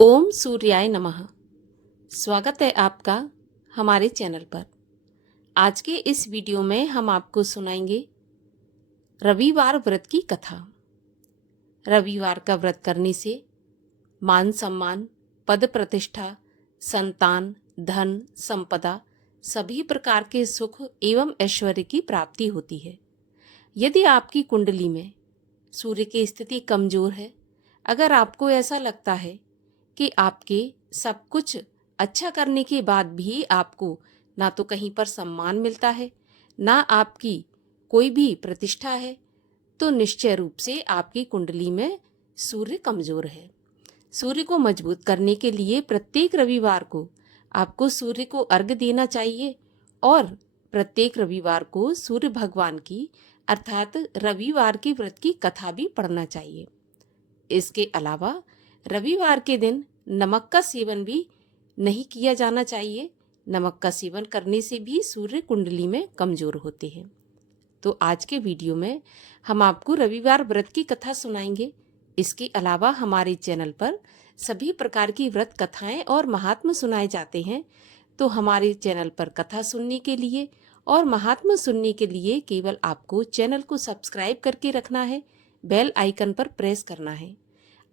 ओम सूर्याय नमः। स्वागत है आपका हमारे चैनल पर। आज के इस वीडियो में हम आपको सुनाएंगे रविवार व्रत की कथा। रविवार का व्रत करने से मान सम्मान, पद प्रतिष्ठा, संतान, धन, संपदा सभी प्रकार के सुख एवं ऐश्वर्य की प्राप्ति होती है। यदि आपकी कुंडली में सूर्य की स्थिति कमजोर है, अगर आपको ऐसा लगता है कि आपके सब कुछ अच्छा करने के बाद भी आपको ना तो कहीं पर सम्मान मिलता है, ना आपकी कोई भी प्रतिष्ठा है, तो निश्चय रूप से आपकी कुंडली में सूर्य कमजोर है। सूर्य को मजबूत करने के लिए प्रत्येक रविवार को आपको सूर्य को अर्घ्य देना चाहिए और प्रत्येक रविवार को सूर्य भगवान की अर्थात रविवार के व्रत की कथा भी पढ़ना चाहिए। इसके अलावा रविवार के दिन नमक का सेवन भी नहीं किया जाना चाहिए। नमक का सेवन करने से भी सूर्य कुंडली में कमजोर होते हैं। तो आज के वीडियो में हम आपको रविवार व्रत की कथा सुनाएंगे। इसके अलावा हमारे चैनल पर सभी प्रकार की व्रत कथाएं और महात्म सुनाए जाते हैं। तो हमारे चैनल पर कथा सुनने के लिए और महात्म सुनने के लिए केवल आपको चैनल को सब्सक्राइब करके रखना है, बेल आइकन पर प्रेस करना है।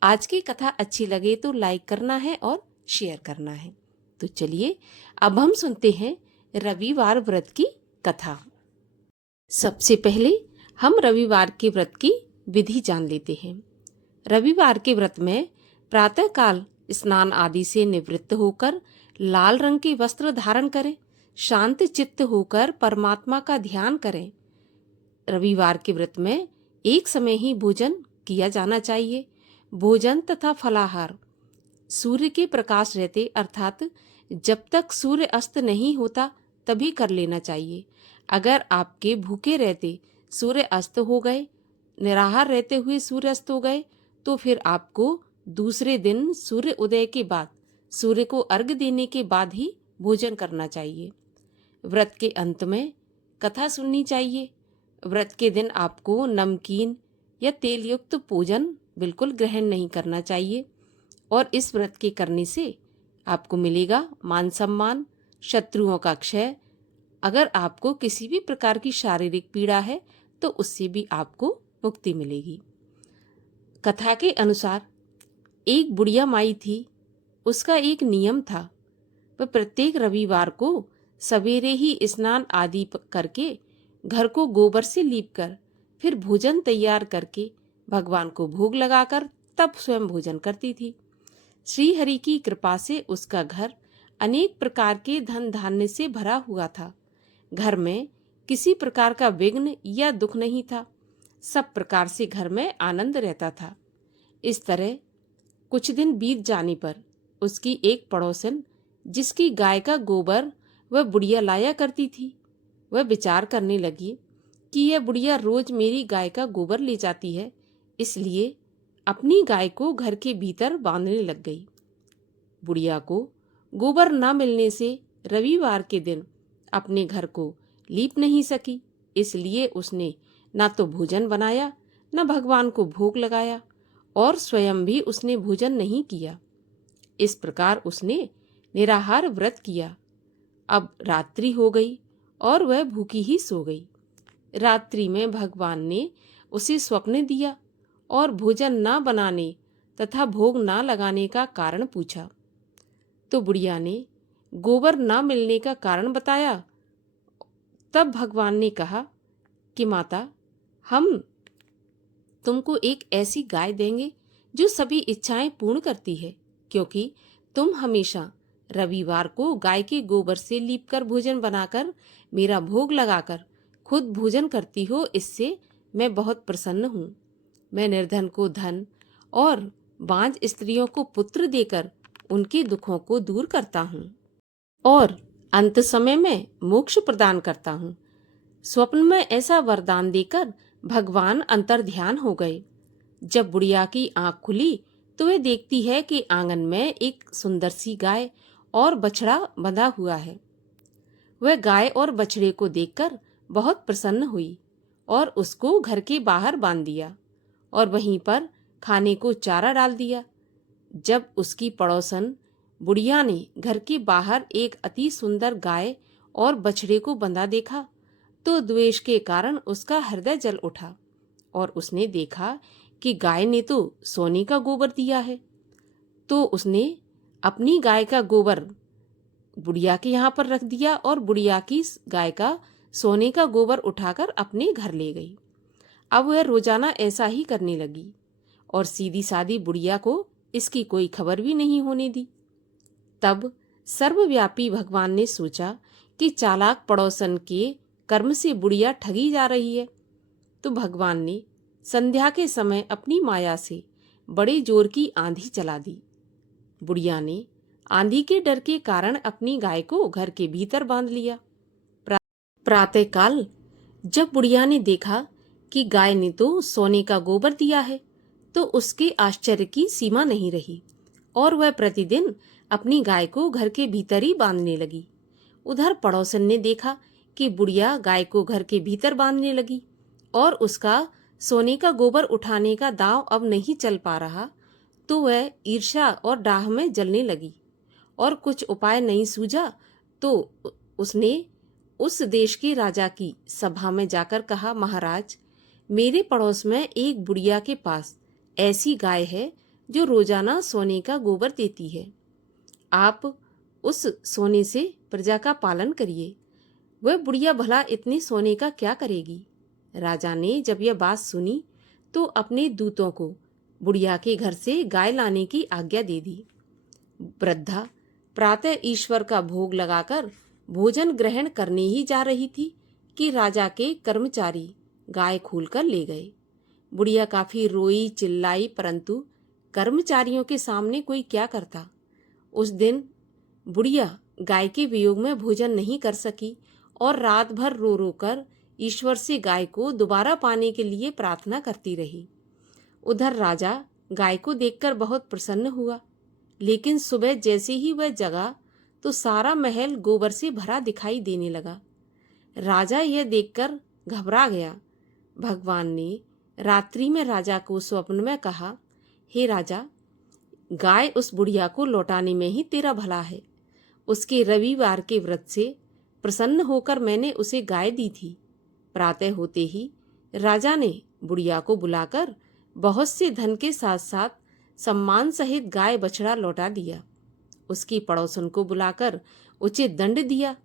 आज की कथा अच्छी लगे तो लाइक करना है और शेयर करना है। तो चलिए अब हम सुनते हैं रविवार व्रत की कथा। सबसे पहले हम रविवार के व्रत की विधि जान लेते हैं। रविवार के व्रत में प्रातःकाल स्नान आदि से निवृत्त होकर लाल रंग के वस्त्र धारण करें, शांत चित्त होकर परमात्मा का ध्यान करें। रविवार के व्रत में एक समय ही भोजन किया जाना चाहिए। भोजन तथा फलाहार सूर्य के प्रकाश रहते अर्थात जब तक सूर्य अस्त नहीं होता तभी कर लेना चाहिए। अगर आपके भूखे रहते सूर्य अस्त हो गए, निराहार रहते हुए सूर्य अस्त हो गए, तो फिर आपको दूसरे दिन सूर्य उदय के बाद सूर्य को अर्घ्य देने के बाद ही भोजन करना चाहिए। व्रत के अंत में कथा सुननी चाहिए। व्रत के दिन आपको नमकीन या तेल युक्त भोजन बिल्कुल ग्रहण नहीं करना चाहिए और इस व्रत के करने से आपको मिलेगा मान सम्मान, शत्रुओं का क्षय। अगर आपको किसी भी प्रकार की शारीरिक पीड़ा है तो उससे भी आपको मुक्ति मिलेगी। कथा के अनुसार एक बुढ़िया माई थी। उसका एक नियम था, वह प्रत्येक रविवार को सवेरे ही स्नान आदि करके घर को गोबर से लीपकर फिर भोजन तैयार करके भगवान को भोग लगाकर तब स्वयं भोजन करती थी। श्री हरि की कृपा से उसका घर अनेक प्रकार के धन धान्य से भरा हुआ था। घर में किसी प्रकार का विघ्न या दुख नहीं था। सब प्रकार से घर में आनंद रहता था। इस तरह कुछ दिन बीत जाने पर उसकी एक पड़ोसन, जिसकी गाय का गोबर वह बुढ़िया लाया करती थी, वह विचार करने लगी कि यह बुढ़िया रोज मेरी गाय का गोबर ले जाती है, इसलिए अपनी गाय को घर के भीतर बांधने लग गई। बुढ़िया को गोबर न मिलने से रविवार के दिन अपने घर को लीप नहीं सकी, इसलिए उसने न तो भोजन बनाया, न भगवान को भोग लगाया और स्वयं भी उसने भोजन नहीं किया। इस प्रकार उसने निराहार व्रत किया। अब रात्रि हो गई और वह भूखी ही सो गई। रात्रि में भगवान ने उसे स्वप्न दिया और भोजन न बनाने तथा भोग न लगाने का कारण पूछा। तो बुढ़िया ने गोबर न मिलने का कारण बताया। तब भगवान ने कहा कि माता, हम तुमको एक ऐसी गाय देंगे जो सभी इच्छाएं पूर्ण करती है, क्योंकि तुम हमेशा रविवार को गाय के गोबर से लीपकर भोजन बनाकर मेरा भोग लगाकर खुद भोजन करती हो। इससे मैं बहुत प्रसन्न हूँ। मैं निर्धन को धन और बांझ स्त्रियों को पुत्र देकर उनके दुखों को दूर करता हूँ और अंत समय में मोक्ष प्रदान करता हूँ। स्वप्न में ऐसा वरदान देकर भगवान अंतर्ध्यान हो गए। जब बुढ़िया की आंख खुली तो वह देखती है कि आंगन में एक सुंदर सी गाय और बछड़ा बंधा हुआ है। वह गाय और बछड़े को देखकर बहुत प्रसन्न हुई और उसको घर के बाहर बांध दिया और वहीं पर खाने को चारा डाल दिया। जब उसकी पड़ोसन बुढ़िया ने घर के बाहर एक अति सुंदर गाय और बछड़े को बंधा देखा तो द्वेष के कारण उसका हृदय जल उठा और उसने देखा कि गाय ने तो सोने का गोबर दिया है। तो उसने अपनी गाय का गोबर बुढ़िया के यहाँ पर रख दिया और बुढ़िया की गाय का सोने का गोबर उठाकर अपने घर ले गई। अब वह रोजाना ऐसा ही करने लगी और सीधी सादी बुढ़िया को इसकी कोई खबर भी नहीं होने दी। तब सर्वव्यापी भगवान ने सोचा कि चालाक पड़ोसन के कर्म से बुढ़िया ठगी जा रही है। तो भगवान ने संध्या के समय अपनी माया से बड़े जोर की आंधी चला दी। बुढ़िया ने आंधी के डर के कारण अपनी गाय को घर के भीतर बांध लिया। प्रातःकाल जब बुढ़िया ने देखा कि गाय ने तो सोने का गोबर दिया है तो उसके आश्चर्य की सीमा नहीं रही और वह प्रतिदिन अपनी गाय को घर के भीतर ही बांधने लगी। उधर पड़ोसन ने देखा कि बुढ़िया गाय को घर के भीतर बांधने लगी और उसका सोने का गोबर उठाने का दांव अब नहीं चल पा रहा, तो वह ईर्ष्या और डाह में जलने लगी और कुछ उपाय नहीं सूझा तो उसने उस देश के राजा की सभा में जाकर कहा, महाराज, मेरे पड़ोस में एक बुढ़िया के पास ऐसी गाय है जो रोजाना सोने का गोबर देती है। आप उस सोने से प्रजा का पालन करिए। वह बुढ़िया भला इतने सोने का क्या करेगी? राजा ने जब यह बात सुनी तो अपने दूतों को बुढ़िया के घर से गाय लाने की आज्ञा दे दी। वृद्धा प्रातः ईश्वर का भोग लगाकर भोजन ग्रहण करने ही जा रही थी कि राजा के कर्मचारी गाय खोलकर ले गए। बुढ़िया काफी रोई चिल्लाई, परंतु कर्मचारियों के सामने कोई क्या करता। उस दिन बुढ़िया गाय के वियोग में भोजन नहीं कर सकी और रात भर रो रो कर ईश्वर से गाय को दोबारा पाने के लिए प्रार्थना करती रही। उधर राजा गाय को देखकर बहुत प्रसन्न हुआ, लेकिन सुबह जैसे ही वह जगा तो सारा महल गोबर से भरा दिखाई देने लगा। राजा यह देखकर घबरा गया। भगवान ने रात्रि में राजा को स्वप्न में कहा, हे राजा, गाय उस बुढ़िया को लौटाने में ही तेरा भला है। उसके रविवार के व्रत से प्रसन्न होकर मैंने उसे गाय दी थी। प्रातः होते ही राजा ने बुढ़िया को बुलाकर बहुत से धन के साथ साथ सम्मान सहित गाय बछड़ा लौटा दिया। उसकी पड़ोसन को बुलाकर उचित दंड दिया।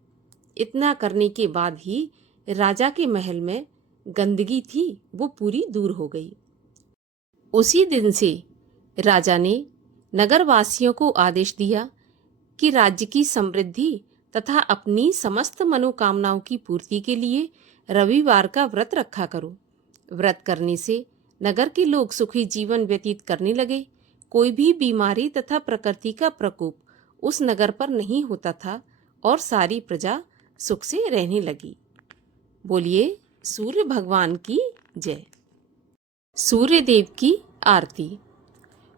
इतना करने के बाद ही राजा के महल में गंदगी थी वो पूरी दूर हो गई। उसी दिन से राजा ने नगरवासियों को आदेश दिया कि राज्य की समृद्धि तथा अपनी समस्त मनोकामनाओं की पूर्ति के लिए रविवार का व्रत रखा करो। व्रत करने से नगर के लोग सुखी जीवन व्यतीत करने लगे। कोई भी बीमारी तथा प्रकृति का प्रकोप उस नगर पर नहीं होता था और सारी प्रजा सुख से रहने लगी। बोलिए सूर्य भगवान की जय। सूर्य देव की आरती।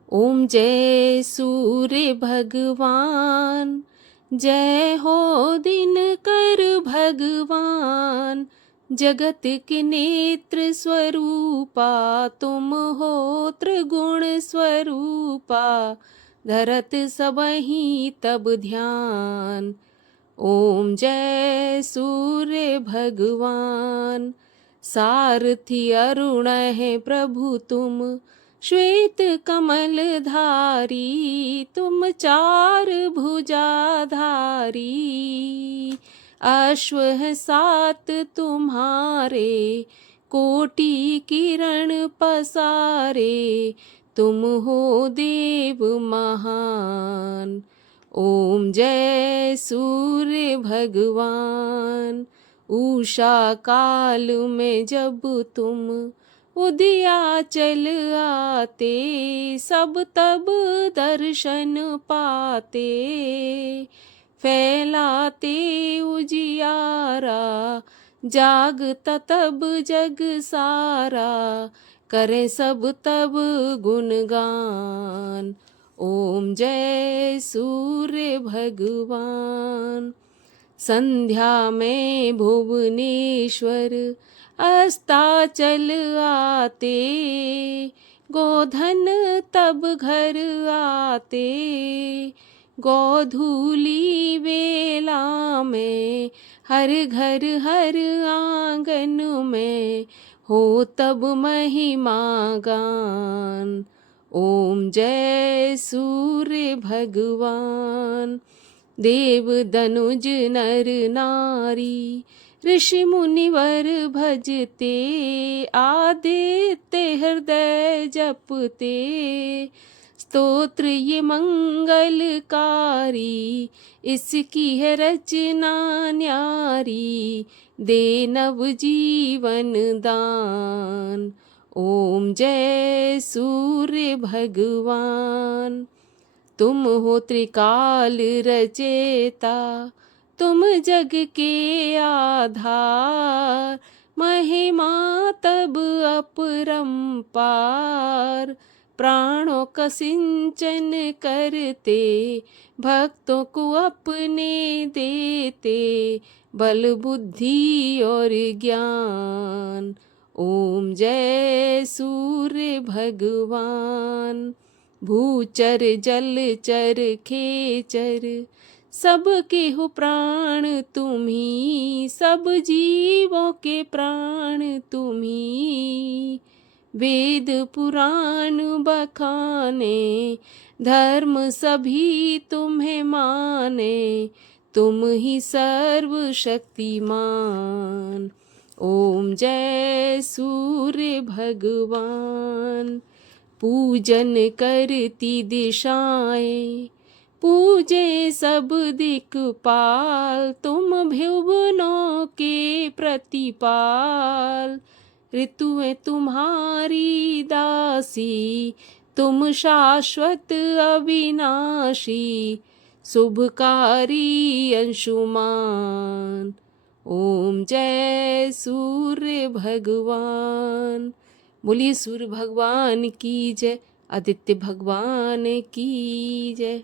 ओम जय सूर्य भगवान, जय हो दिनकर भगवान। जगत के नेत्र स्वरूपा तुम हो त्रिगुण स्वरूपा, धरत सबहि तब ध्यान। ओम जय सूर्य भगवान। सारथी अरुण है प्रभु तुम, श्वेत कमल धारी तुम चार भुजाधारी। अश्व है सात तुम्हारे, कोटि किरण पसारे, तुम हो देव महान। ओम जय सूर्य भगवान। उषा काल में जब तुम उदयाचल आते, सब तब दर्शन पाते। फैलाते उजियारा, जागता तब जग सारा, करे सब तब गुणगान। ओम जय सूर्य भगवान। संध्या में भुवनेश्वर अस्ताचल आते, गोधन तब घर आते, गोधूली बेला में हर घर हर आंगन में हो तब महिमा गान। ओम जय सूर्य भगवान। देव दनुज नर नारी ऋषि मुनिवर भजते, आदित्य हृदय जपते, स्तोत्र ये मंगलकारी, इसकी है रचना न्यारी, दे नव जीवन दान। ओम जय सूर्य भगवान। तुम हो त्रिकाल रचेता, तुम जग के आधार, महिमा तब अपरंपार, प्राणों का सिंचन करते, भक्तों को अपने देते, बल बुद्धि और ज्ञान। ओम जय सूर्य भगवान। भूचर जलचर खेचर सबके हो प्राण तुम्ही, सब जीवों के प्राण तुम्ही। वेद पुराण बखाने, धर्म सभी तुम्हें माने, तुम ही सर्वशक्तिमान। ओम जय सूर्य भगवान। पूजन करती दिशाएं, पूजे सब दिक्पाल, तुम भुवनों के प्रतिपाल। ऋतुएं तुम्हारी दासी, तुम शाश्वत अविनाशी, शुभकारी अंशुमान। ओम जय सूर्य भगवान। बोलिए सूर्य भगवान की जय, आदित्य भगवान की जय।